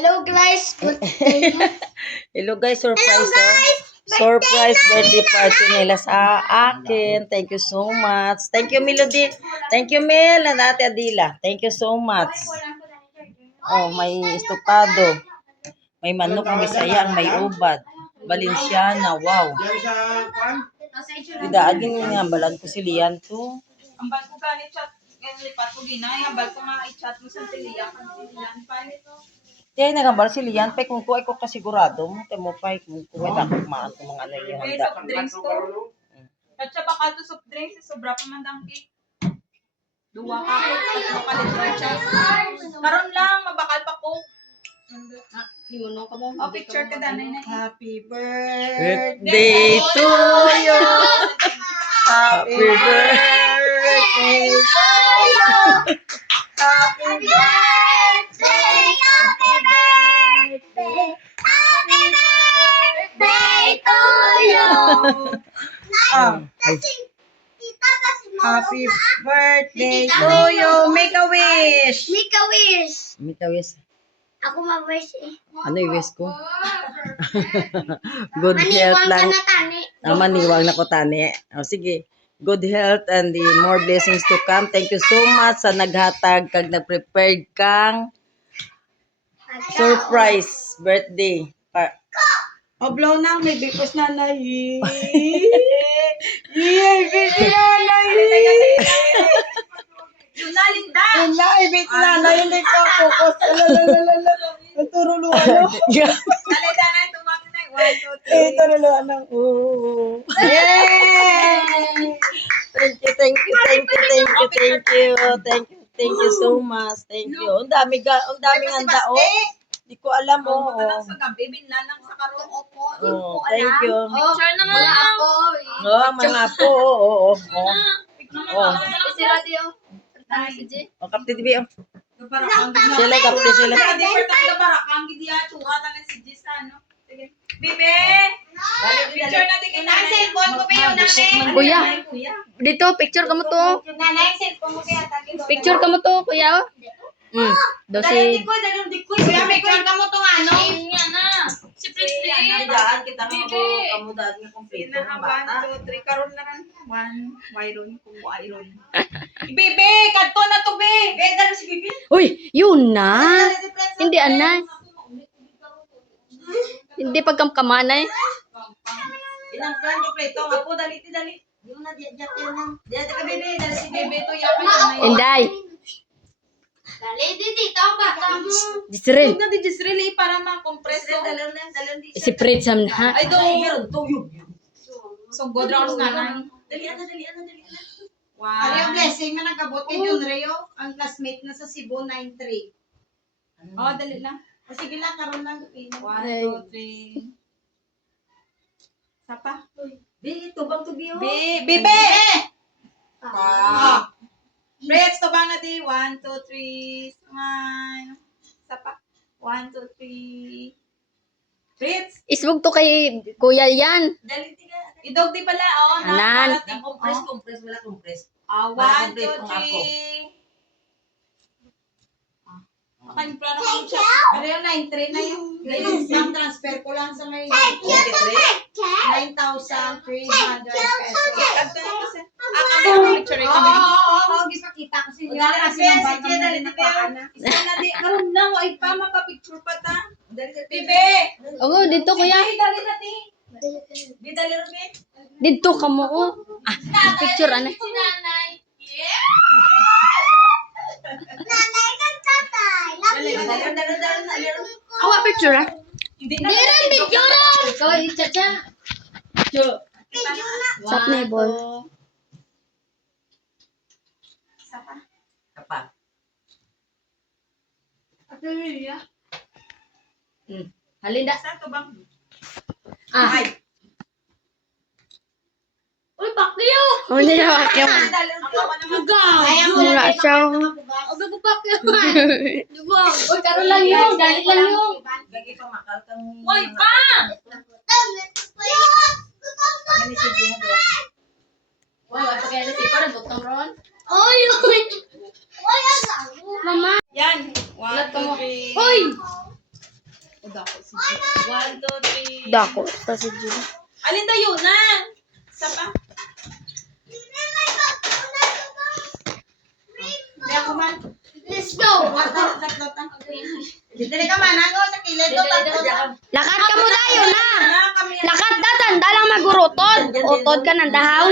Hello guys, birthday. Hello guys, surprise. Hello, oh. guys! Surprise birthday party nila sa akin. Thank you so much. Thank you, Melody. Thank you, Mel and Ate Adila. Thank you so much. Oh, may estopado. May manok ang bisaya, ang may ubad. Valenciana, wow. Didaan din nga, balan ko si Lian to. Ang bal ko gani chat, ganyan lipat ko ginay, ang bal ko nga i-chat mo sa tiliya kan tiliyan pa nito. Kaya nagambal si Lian, pa kung ko ay ko kasigurado mo, temo pa kung ko ay dako maan kung mga ano yung Eh, handa. soft drinks to. At siya baka to soft drinks, eh, sobra pa man dang cake. Duwa ka ko, tatlo ka litro siya. Karon lang, mabakal pa ko. Mo. Oh, picture ka danay na. Happy Birthday to you. Happy birthday. Happy birthday, happy birthday, happy birthday to you. Ah, mo. happy birthday to you. Make a wish. Make a wish. Mita wis. Ako ma-wish eh. Ano yung wish ko? Good health Maniwang ka lang. na tani. Ah, maniwang na ko tani. Oh, sige. Good health and the more blessings to come. Thank you so much sa naghatag kag nag-prepared kang surprise birthday. Pa- Blow na. May bipos na na. Yee. Yee, bipos na na. Yun na, Linda! Wala, ibig na na. Hindi ka focus. Alalalala. Naturuluan na. Dali, danay, tumami na. One, two, Eh, three. turuluan ng oo. Yay! Thank you, thank you, thank you, thank you, thank you. Thank you, thank you so much. Thank you. Ang dami ang daming handa oh. Di ko alam Oh, oh. lang sa gabi, binlanang sa karong opo. Oh, thank you. Picture na nga ako. Oh, mga po. Oo, oo, oo. Oh. Si Radio. Si J. Oh, kapti dibi oh. Gabarakang Sila kapti sila. Hindi pa tayo gabarakang gidi ato. Ata na si Jis ano. Sige. Bibe! Picture natin kay nanay. cellphone ko pa yun nanay. Kuya. Kuya. Dito, picture ka mo to. Nanay, cellphone mo kaya tagi. Picture ka mo to, kuya. Mm. Do si... ko, dalang di ko. Kuya, picture ka mo tong ano. Niya na. Si Priscilla. Daan kita mo ko kamudad nga kompleto ng bata. two, three. Karon na lang. One, Byron, kung Byron. Bebe, kadto na to, be. Be, dalo si Bibi. Uy, yun na. Hindi, anay. Hindi pagkamkamanay. Inang kan kompleto nga po dali ti dali. Yung na diya diya yan. Diya ka bebe, dali si bebe. Bebe to yakin. Inday. Dali, di dito ang bata mo. Disrel. Huwag na di just really para ma-compresso. Dali na, dali di. Si Fred Sam na ha. Ay, do. To. So, good rounds na lang. Dali ana, dali ana, dali. Ano Wow. blessing na nagkabot kay Jun Reo? Ang classmate na sa Cebu 93. Oh, dali lang. O sige lang, karoon lang. One, two, three. Sapa. Bi, tubang to biyo. Be, Bebe! Wow. Brits, tabang na di. One, two, three. Smile. Sapa. One, two, three. Brits. Isbog to kay kuya yan. Dali ti ka. Idog di pala. Oh, Anan. Compress, compress, wala compress. Ah, one, two, three. Kan plano ko siya. Ano yung 93 na yung yung transfer ko lang sa may 9,300 pesos. Na kasi. Ah, kami picture Oo, kami. oo, oo, oo, gipakita ko sa inyo. Dali, Kasi yung bata dali, na dali, na. Isa na di. Karoon na. Wait pa. Mapapicture pa ta. Bebe! Oo, dito kuya. Sige, dali na di. Di dali ron bi. Dito ka mo. Oh. Ah, picture ano. Si nanay. Nanay kan tatay. Dali, dali, dali, dali, dali, dali. Awa, picture ah. Hindi na. Picture. Ikaw, ichacha. Sap na ball. Sapa. Kapa. Mm. Halinda. Sa bang? Ah. Ay. Uy, pakyo. Oh, hindi na. Kaya mo Wala siya. O, bago pakyo. Diba? Uy, karoon lang yun. Dali lang yun. Lagi pa makal kang. Hoy, pa! Uy, wala pa kaya na si Parang butang ron. Uy, uy. Uy, Mama. Yan. One, two, three. Dako. One, two, three. Dako. Jun. Alin tayo na? Isa pa? Hindi ako man. Let's go! Tatlo, tatlo, tatlo. Dili ka man, ako sa kilid tatlo. Lakat ka mo dayo na. Na, kami. Lakat da, tanda lang magurutod. Utod ka ng dahaw.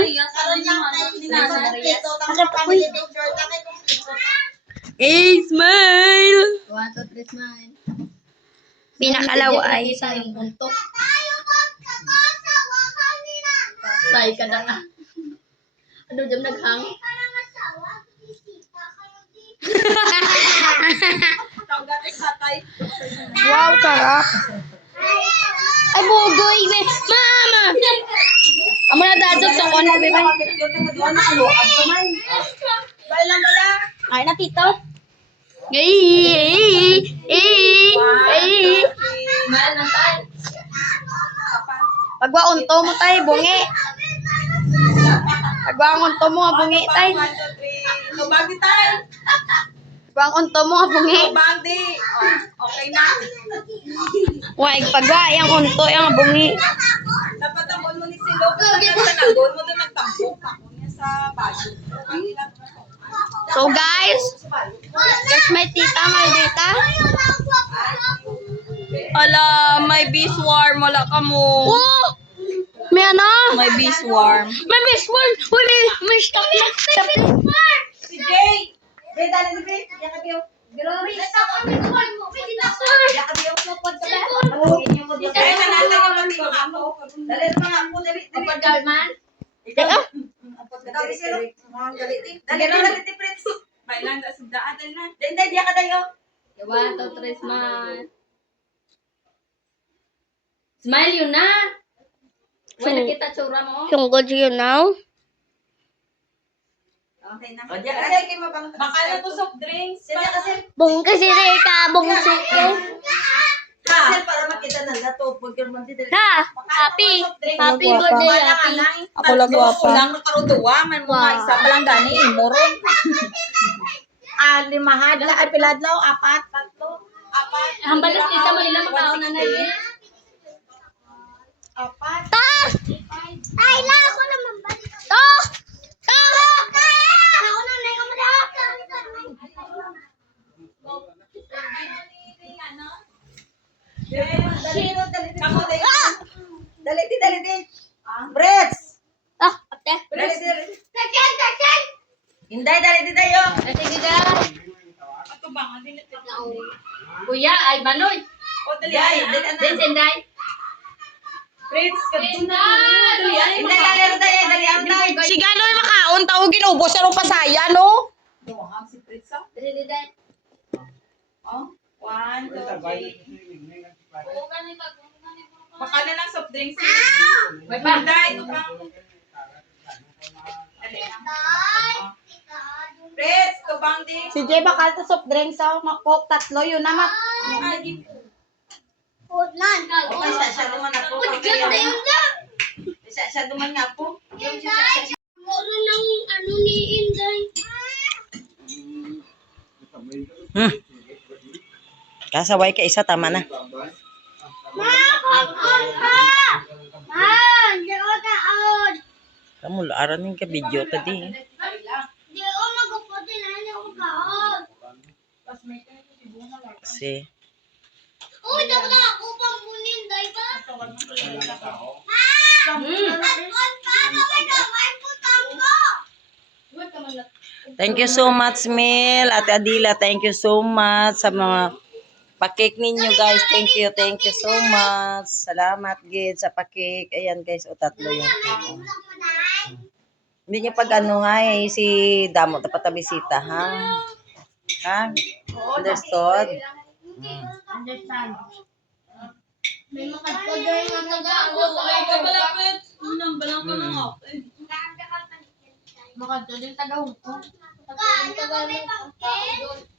Eh, smile! One, two, three, smile. Pinakalaway. Isa yung punto. Tay ka na nga. Ano dyan naghang? Wow, sarap. Ay, bugoy. Mama! Amo na dadot sa kon. Bye bye. Bye lang bala. Ay na, tito. Ay, ay, ay, ay. Mahal ng tayo. Pagwa unto mo tay, bungi. Pagwa unto mo, bungi tay. One, two, Pagwa unto mo, bungi. Lubagi. Oh, okay na. Wag pagwa, yang unto, yang bungi. Dapat ang mo ni Silo. Kasi sa nagol mo doon nagtampok. Ako niya sa lang. So guys, guys may tita, may dita. Ala, may biswarm, wala ka mo. Oh! May ano? May beesworm. May biswarm! Uy, may, may stock na. Si Jay. Di, dali, di, yakap yung. Grabe. Ito kami tuwan mo. Pwede na ko. Yakap yung supod ka ba? Cellphone. mo diyo. Kaya nanatag yung pati ko ako. Dali na mga ako, dali, dali. Kapag galman. Teka, Ikaw, Isilo. Mga dali, di. Dali, dali, dali, di, Prince. Bye lang. Sa daan na. Dali, dali, yakap tayo. One, two, three, smile. Smile yun na. Wala nakita tsura mo. yung good you now. Okay na. Kasi, kayo mabang. Baka na to soft drinks. Kasi, Bung kasi rin ka, bung kasi para makita na lato. Pag yung mga dali. Ha! Happy! Happy birthday, happy. Ako lang guwapa. Lang nakaruduwa. Man mo nga isa. Palang gani. Moron. Ah, limahad la, ay piladlaw, apat, tatlo, Apat. Hambalas kita mo ilang makaon na ngayon. apat. Ta! Ay, la ako naman ba? Ta! Ta! Ako na na yung Dali, dali, dali. Kamu din. Dali, di, dali, di. Brits! Ah, ate. Dali, di, dali. Hinday, dali, di tayo. Ay, sige guys. Ato ba? Ang. Kuya, ay banoy. O, dali. Ay. dali, ano. Senday. Fritz, kadun na. Senday! Dali. ay. Hinday, dali, dali, dali, dali, antay. Si Gano'y makaon, tao ginubos siya ng pasaya, no? Duwang si Fritz, ah. Dali, dali, dali. Oh. One, two. Baka na lang soft drinks. May pa. Hinday, ito pa. Dali. ah. Fritz, tubang din. Si Jay bakal sa soft drinks sa makok tatlo yun na mak. Ay, Okay, siya siya duman ako. Siya siya duman nga po. Moro ng ano ni Inday. Hmm. Kasaway ka isa, tama na. Ah, di ko taon. Kamu, laaran yung ka-video tadi. Di ko magpuputi na hindi ko kaon. Kasi, Uy, dapat na ako pang bunin, day ba? At paano ka naman putang mo? thank you so much, Mel. Ate Adila, thank you so much sa mga pakik ninyo, guys. Thank you, thank you so much. Salamat, Gid, sa pakik. Ayan, guys, o tatlo yung cake. Hindi niyo pag ano nga eh, si Damo, dapat na bisita, ha? Ha? Understood? Hmm. May makagpagay nga nag-aawa. Makagpagay tagaw ko. Ay, be. Kamu bilang donut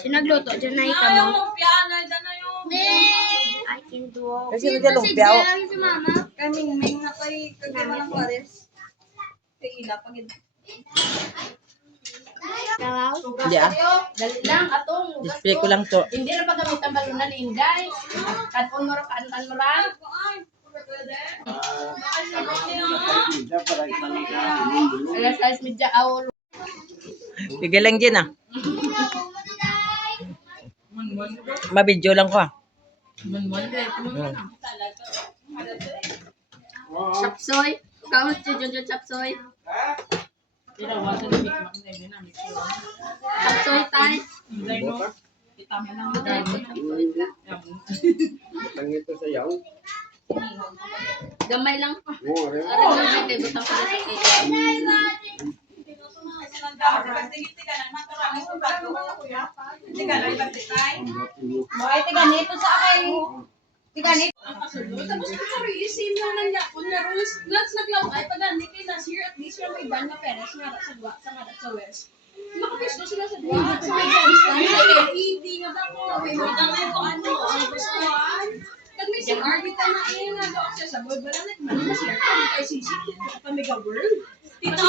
Sinagluto, dyan na ikaw Ayaw mo. mo, piano, dyan na yung... I can do. Kasi hindi lumpiaw. si mama. Kaming may na kay kagama ng pares. Kay ila pag Kalaw. Hindi ah. Dali lang, atong. Display ko lang to. Hindi na pagamit ang balunan ni Inday. Kanon mo ra kaanan mo lang. Alas alas medya awol. Bigay lang din ah. Mabidyo lang ko ah. Chapsoy. Kamu si Jojo Chapsoy. Chapsoy tay. Gamay lang. Aray gamay kay butang ko sa cake. Ay, tiga nito sa akin. Tiga nito. Tapos sorry, isim na lang niya. Kung na rules, let's naglaway, pag hindi kay last year, at least yung may ban na Perez nga sa dua, sa nga sa West. Makapisto sila sa dua, sa may constant, kaya hindi nga ba ko, may mga ko ano, ang gustuhan. Pag may si Arby ka na eh, nga do accessible, wala na, man, kasi kami CC, kami ka world. Tito,